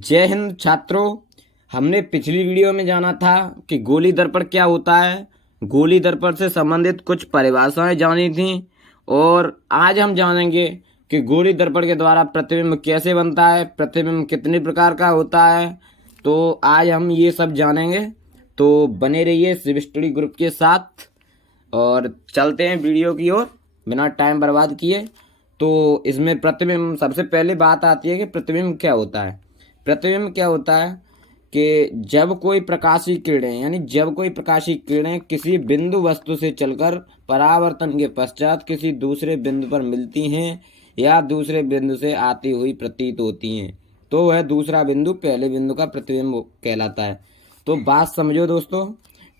जय हिंद छात्रों। हमने पिछली वीडियो में जाना था कि गोली दर्पण क्या होता है, गोली दर्पण से संबंधित कुछ परिभाषाएं जानी थी और आज हम जानेंगे कि गोली दर्पण के द्वारा प्रतिबिंब कैसे बनता है, प्रतिबिंब कितने प्रकार का होता है। तो आज हम ये सब जानेंगे, तो बने रहिए शिव स्टडी ग्रुप के साथ और चलते हैं वीडियो की ओर बिना टाइम बर्बाद किए। तो इसमें प्रतिबिंब, सबसे पहले बात आती है कि प्रतिबिंब क्या होता है। प्रतिबिंब क्या होता है कि जब कोई प्रकाशीय किरणें जब कोई प्रकाशीय किरणें किसी बिंदु वस्तु से चलकर परावर्तन के पश्चात किसी दूसरे बिंदु पर मिलती हैं या दूसरे बिंदु से आती हुई प्रतीत होती हैं, तो वह दूसरा बिंदु पहले बिंदु का प्रतिबिंब कहलाता है। तो बात समझो दोस्तों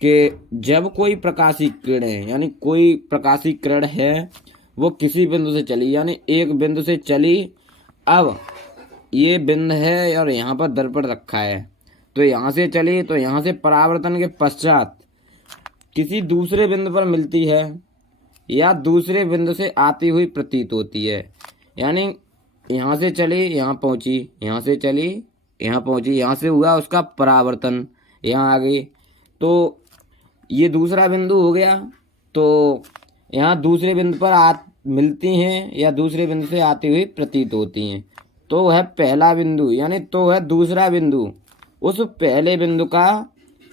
कि जब कोई प्रकाशीय किरणें कोई प्रकाशीय किरण है वो किसी बिंदु से चली, एक बिंदु से चली, अब ये बिंदु है और यहाँ पर दर्पण रखा है, तो यहाँ से चली, तो यहाँ से परावर्तन के पश्चात किसी दूसरे बिंदु पर मिलती है या दूसरे बिंदु से आती हुई प्रतीत होती है। यहाँ से चली, यहाँ पहुँची, यहाँ से चली, यहाँ पहुँची, यहाँ से हुआ उसका परावर्तन, यहाँ आ गई, तो ये दूसरा बिंदु हो गया। तो यहाँ दूसरे बिंदु पर मिलती हैं या दूसरे बिंदु से आती हुई प्रतीत होती हैं, तो वह पहला बिंदु तो वह दूसरा बिंदु उस पहले बिंदु का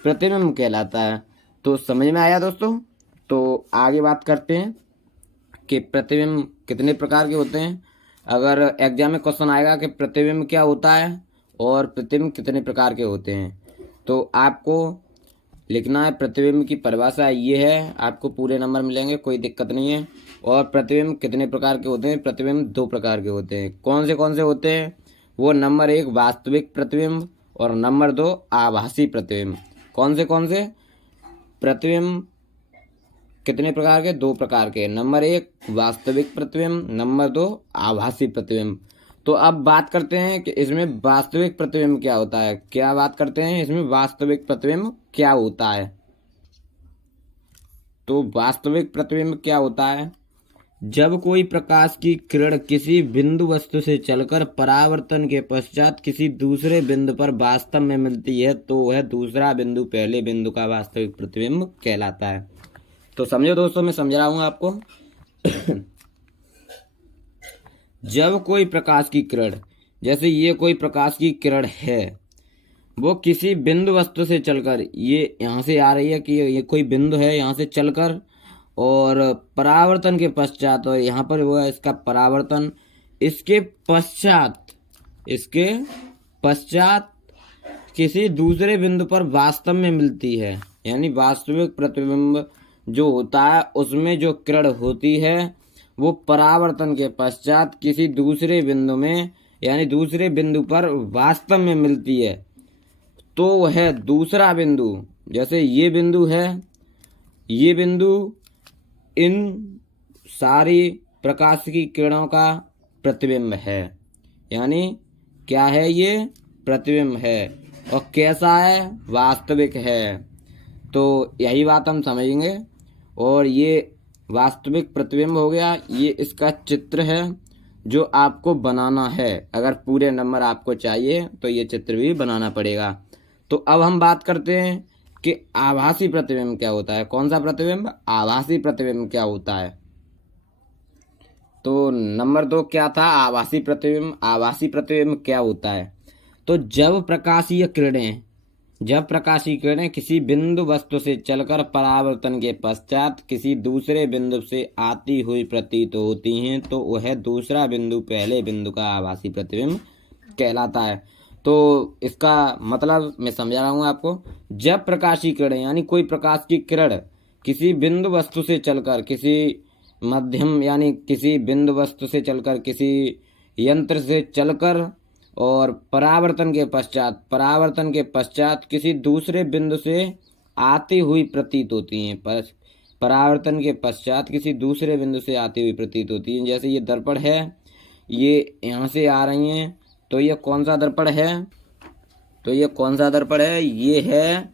प्रतिबिंब कहलाता है। तो समझ में आया दोस्तों। तो आगे बात करते हैं कि प्रतिबिंब कितने प्रकार के होते हैं। अगर एग्जाम में क्वेश्चन आएगा कि प्रतिबिंब क्या होता है और प्रतिबिंब कितने प्रकार के होते हैं, तो आपको लिखना है प्रतिबिंब की परिभाषा ये है, आपको पूरे नंबर मिलेंगे, कोई दिक्कत नहीं है। और प्रतिबिंब कितने प्रकार के होते हैं, प्रतिबिंब दो प्रकार के होते हैं। कौन से होते हैं वो, नंबर 1 वास्तविक प्रतिबिंब और नंबर 2 आभासी प्रतिबिंब। कौन से प्रतिबिंब कितने प्रकार के, 2 प्रकार के, नंबर 1 वास्तविक प्रतिबिंब, नंबर 2 आभासी प्रतिबिंब। तो अब बात करते हैं कि इसमें वास्तविक प्रतिबिंब क्या होता है, क्या बात करते हैं इसमें वास्तविक प्रतिबिंब क्या होता है। तो वास्तविक प्रतिबिंब क्या होता है, जब कोई प्रकाश की किरण किसी बिंदु वस्तु से चलकर परावर्तन के पश्चात किसी दूसरे बिंदु पर वास्तव में मिलती है, तो वह दूसरा बिंदु पहले बिंदु का वास्तविक प्रतिबिंब कहलाता है। तो समझो दोस्तों, मैं समझा रहा हूँ आपको। जब कोई प्रकाश की किरण, जैसे ये कोई प्रकाश की किरण है, वो किसी बिंदु वस्तु से चलकर, ये यहाँ से आ रही है कि ये कोई बिंदु है, यहाँ से चलकर और परावर्तन के पश्चात, और यहाँ पर वो है इसका परावर्तन, इसके पश्चात किसी दूसरे बिंदु पर वास्तव में मिलती है। वास्तविक प्रतिबिंब जो होता है उसमें जो किरण होती है वो परावर्तन के पश्चात किसी दूसरे बिंदु में दूसरे बिंदु पर वास्तव में मिलती है, तो वह दूसरा बिंदु, जैसे ये बिंदु है, ये बिंदु इन सारी प्रकाश की किरणों का प्रतिबिंब है। क्या है, ये प्रतिबिंब है और कैसा है, वास्तविक है। तो यही बात हम समझेंगे। और ये वास्तविक प्रतिबिंब हो गया, ये इसका चित्र है जो आपको बनाना है। अगर पूरे नंबर आपको चाहिए तो ये चित्र भी बनाना पड़ेगा। तो अब हम बात करते हैं कि आभासी प्रतिबिंब क्या होता है। कौन सा प्रतिबिंब, आभासी प्रतिबिंब क्या होता है। तो नंबर 2 क्या था, आभासी प्रतिबिंब। आभासी प्रतिबिंब क्या होता है, तो जब प्रकाशीय किरणें किसी बिंदु वस्तु से चलकर परावर्तन के पश्चात किसी दूसरे बिंदु से आती हुई प्रतीत होती हैं, तो वह दूसरा बिंदु पहले बिंदु का आभासी प्रतिबिंब कहलाता है। तो इसका मतलब मैं समझा रहा हूँ आपको। जब प्रकाशीय किरणें कोई प्रकाश की किरण किसी बिंदु वस्तु से चलकर किसी मध्यम किसी बिंदु वस्तु से चलकर किसी यंत्र से चलकर और परावर्तन के पश्चात किसी दूसरे बिंदु से आती हुई प्रतीत होती हैं। परावर्तन के पश्चात किसी दूसरे बिंदु से आती हुई प्रतीत होती हैं। जैसे ये दर्पण है, ये यहाँ से आ रही हैं, तो ये कौन सा दर्पण है, ये है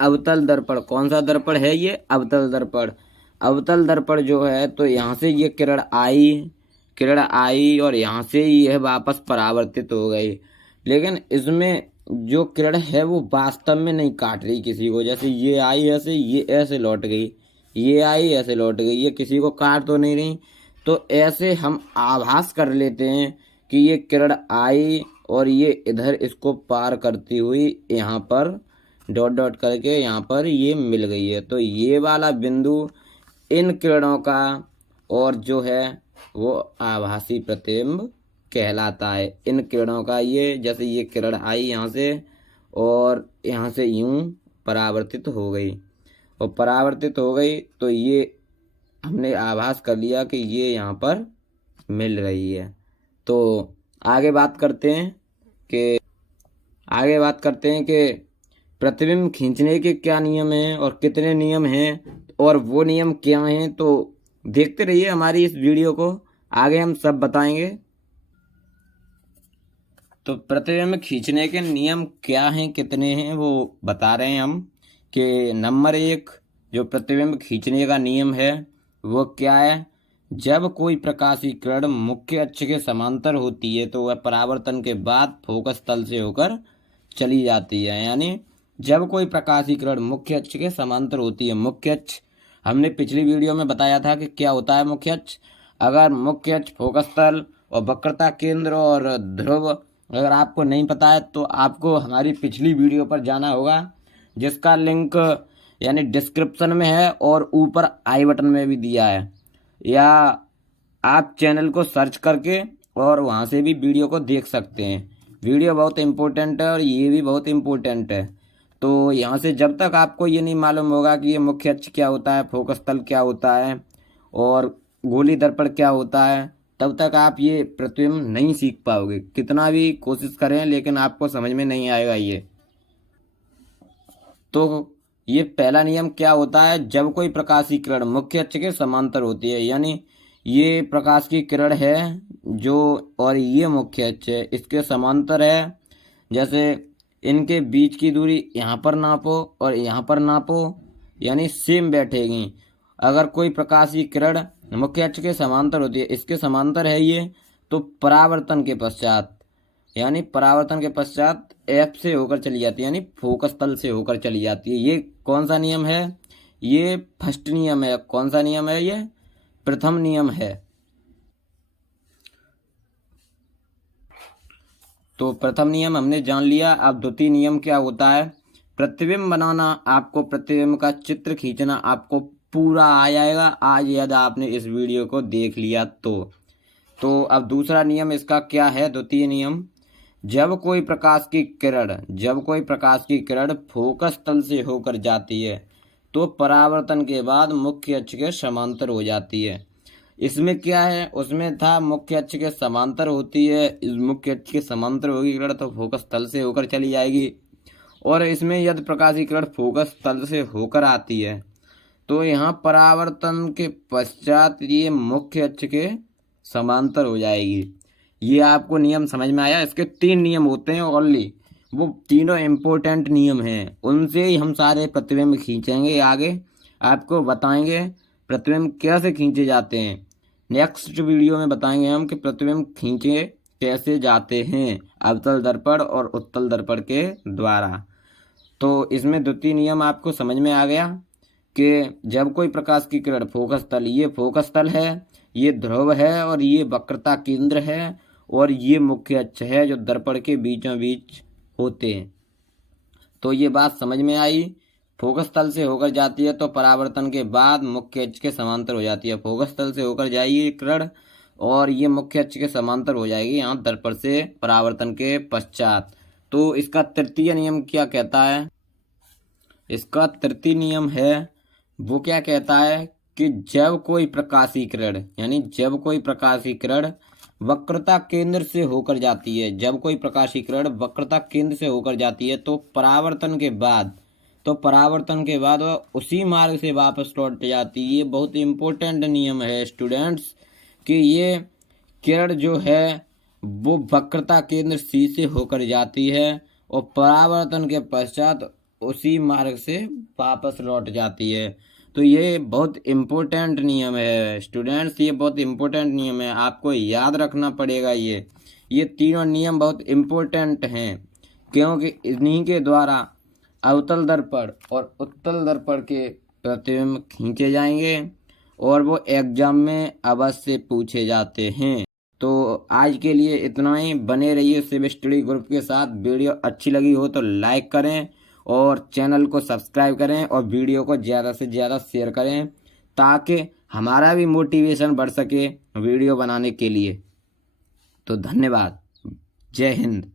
अवतल दर्पण। कौन सा दर्पण है, ये अवतल दर्पण। अवतल दर्पण जो है, तो यहाँ से ये किरण आई और यहाँ से यह वापस परावर्तित हो गई। लेकिन इसमें जो किरण है वो वास्तव में नहीं काट रही किसी को। जैसे ये आई ऐसे, ये ऐसे लौट गई, ये आई ऐसे लौट गई, ये किसी को काट तो नहीं रही। तो ऐसे हम आभास कर लेते हैं कि ये किरण आई और ये इधर इसको पार करती हुई यहाँ पर डॉट डॉट करके यहाँ पर ये मिल गई है। तो ये वाला बिंदु इन किरणों का और जो है वो आभासी प्रतिबिंब कहलाता है। इन किरणों का ये, जैसे ये किरण आई यहाँ से और यहाँ से यूं परावर्तित हो गई और परावर्तित हो गई, तो ये हमने आभास कर लिया कि ये यहाँ पर मिल रही है। तो आगे बात करते हैं कि प्रतिबिंब खींचने के क्या नियम हैं और कितने नियम हैं और वो नियम क्या हैं। तो देखते रहिए हमारी इस वीडियो को, आगे हम सब बताएंगे। तो प्रतिबिंब खींचने के नियम क्या हैं, कितने हैं, वो बता रहे हैं हम कि नंबर 1 जो प्रतिबिंब खींचने का नियम है वो क्या है। जब कोई प्रकाशीय किरण मुख्य अक्ष के समांतर होती है तो वह परावर्तन के बाद फोकस तल से होकर चली जाती है। यानी जब कोई प्रकाशीय किरण मुख्य अक्ष के समांतर होती है, मुख्य अक्ष हमने पिछली वीडियो में बताया था कि क्या होता है मुख्य अक्ष। अगर मुख्य अक्ष, फोकस तल और वक्रता केंद्र और ध्रुव अगर आपको नहीं पता है तो आपको हमारी पिछली वीडियो पर जाना होगा, जिसका लिंक यानी डिस्क्रिप्शन में है और ऊपर आई बटन में भी दिया है, या आप चैनल को सर्च करके और वहाँ से भी वीडियो को देख सकते हैं। वीडियो बहुत इम्पोर्टेंट है और ये भी बहुत इम्पोर्टेंट है। तो यहाँ से जब तक आपको ये नहीं मालूम होगा कि ये मुख्य अक्ष क्या होता है, फोकस तल क्या होता है और गोली दर्पण क्या होता है, तब तक आप ये प्रतिबिंब नहीं सीख पाओगे। कितना भी कोशिश करें लेकिन आपको समझ में नहीं आएगा ये। तो ये पहला नियम क्या होता है, जब कोई प्रकाशीय किरण मुख्य अक्ष के समांतर होती है, यानी ये प्रकाश की किरण है जो और ये मुख्य अक्ष है, इसके समांतर है। जैसे इनके बीच की दूरी यहाँ पर नापो और यहाँ पर नापो, यानी सेम बैठेगी। अगर कोई प्रकाशीय किरण मुख्य अक्ष के समांतर होती है, इसके समांतर है ये, तो परावर्तन के पश्चात यानी परावर्तन के पश्चात एफ से होकर चली जाती है, यानी फोकस तल से होकर चली जाती है। ये कौन सा नियम है, ये फर्स्ट नियम है। कौन सा नियम है, ये प्रथम नियम है। तो प्रथम नियम हमने जान लिया। अब द्वितीय नियम क्या होता है, प्रतिबिंब बनाना। आपको प्रतिबिंब का चित्र खींचना आपको पूरा आ जाएगा आज, यदि आपने इस वीडियो को देख लिया तो अब दूसरा नियम इसका क्या है, द्वितीय नियम, जब कोई प्रकाश की किरण फोकस तल से होकर जाती है तो परावर्तन के बाद मुख्य अक्ष के समांतर हो जाती है। इसमें क्या है, उसमें था मुख्य अक्ष के समांतर होती है, इस मुख्य अक्ष के समांतर होगी किरण तो फोकस तल से होकर चली जाएगी। और इसमें यदि प्रकाशीय किरण फोकस तल से होकर आती है तो यहाँ परावर्तन के पश्चात ये मुख्य अक्ष के समांतर हो जाएगी। ये आपको नियम समझ में आया। इसके 3 नियम होते हैं ओनली, वो तीनों इम्पोर्टेंट नियम हैं, उनसे ही हम सारे प्रतिबिंब खींचेंगे। आगे आपको बताएंगे प्रतिबिंब कैसे खींचे जाते हैं। नेक्स्ट वीडियो में बताएंगे हम कि प्रतिबिंब खींचे कैसे जाते हैं अवतल दर्पण और उत्तल दर्पण के द्वारा। तो इसमें द्वितीय नियम आपको समझ में आ गया कि जब कोई प्रकाश की किरण फोकस तल, ये फोकस तल है, ये ध्रुव है और ये वक्रता केंद्र है और ये मुख्य अक्ष है जो दर्पण के बीचों बीच होते हैं। तो ये बात समझ में आई। फोकस तल से होकर जाती है तो परावर्तन के बाद मुख्य अक्ष के समांतर हो जाती है। फोकस तल से होकर जाएगी किरण और ये मुख्य अक्ष के समांतर हो जाएगी यहाँ दर्पण से परावर्तन के पश्चात। तो इसका तृतीय नियम क्या कहता है, इसका तृतीय नियम है वो क्या कहता है कि जब कोई प्रकाशीय किरण वक्रता केंद्र से होकर जाती है, जब कोई प्रकाशीय किरण वक्रता केंद्र से होकर जाती है तो परावर्तन के बाद वह उसी मार्ग से वापस लौट जाती है। ये बहुत इम्पोर्टेंट नियम है स्टूडेंट्स कि ये किरण जो है वो वक्रता केंद्र सी से होकर जाती है और परावर्तन के पश्चात उसी मार्ग से वापस लौट जाती है। तो ये बहुत इम्पोर्टेंट नियम है स्टूडेंट्स, ये बहुत इम्पोर्टेंट नियम है, आपको याद रखना पड़ेगा। ये ये तीनों नियम बहुत इम्पोर्टेंट हैं, क्योंकि इन्हीं के द्वारा अवतल दर्पण और उत्तल दर्पण के प्रतिबिंब खींचे जाएंगे और वो एग्जाम में अवश्य पूछे जाते हैं। तो आज के लिए इतना ही। बने रहिए शिव स्टडी ग्रुप के साथ। वीडियो अच्छी लगी हो तो लाइक करें और चैनल को सब्सक्राइब करें और वीडियो को ज़्यादा से ज़्यादा शेयर करें, ताकि हमारा भी मोटिवेशन बढ़ सके वीडियो बनाने के लिए। तो धन्यवाद। जय हिंद।